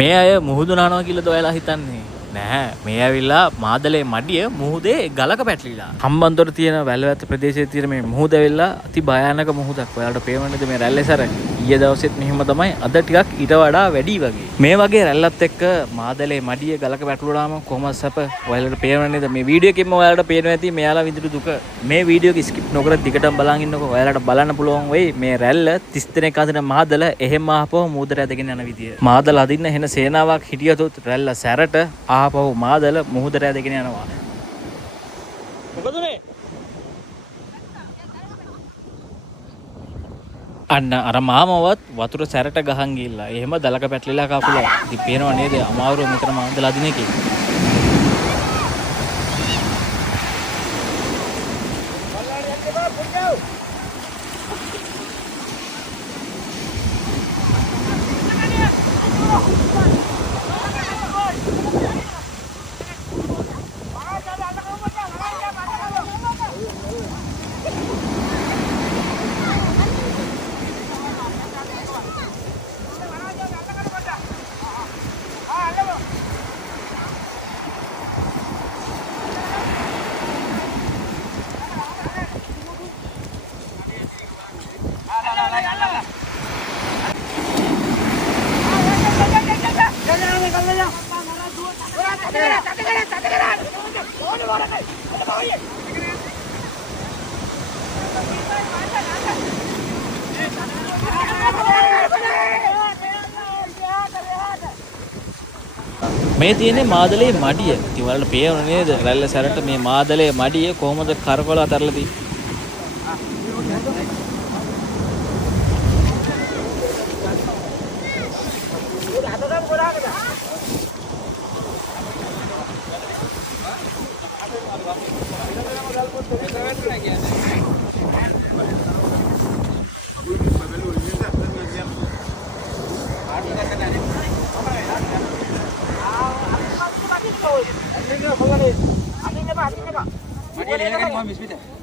මේ අය මුහුදු නානවා කියලාද ඔයාලා හිතන්නේ? නෑ, මේ ඇවිල්ලා මාදලේ මඩිය මුහුදේ ගලක පැටලිලා. හම්බන්තොට තියෙන වැල්වැත්ත ප්‍රදේශයේ තියෙන මේ මුහුද ඇවිල්ලා අති භයානක මුහුදක්. ඔයාලට පේනවද මේ රැල්ලේ සැර? ඊයේ දවසෙත් මෙහෙම තමයි. අද ටිකක් ඊට වඩා වැඩි වගේ. මේ වගේ රැල්ලත් එක්ක මාදලේ මඩිය ගලක පැටලුවාම කොහොමද සැප? ඔයාලට පේනවද මේ වීඩියෝ එකෙන්ම ඔයාලට පේනවා ඇති මෙයාලා විඳින දුක. මේ වීඩියෝ එක ස්කිප් නොකර දිගටම බලන් ඉන්නකො. ඔයාලට බලන්න පුළුවන් වෙයි මේ රැල්ල 30 දෙනෙක් අදින මාදල එහෙම ආපහු මුහුදට ඇදගෙන යන විදිය. මාදල අදින්න එන සේනාවක් හිටියතොත් රැල්ල සැරට ආපහු මාදල මුහුදට ඇදගෙන යනවා. මොකද මේ? අන්න අර මාමවත් වතුර සැරට ගහන් ගිහිල්ලා. එහෙම දලක පැටලිලා කකුල. ඉතින් පේනව නේද? අමාරුව මෙතන මාදල අදින එකේ. මේ තියෙන්නේ මාදලේ මඩිය. ඉතින් ඔයාලට පේනව නේද? රැල්ල සැරට මේ මාදලේ මඩිය කොහොමද කරකවලා අතරලා තියෙන්නේ? Mari, lihat kan, mau bismillah.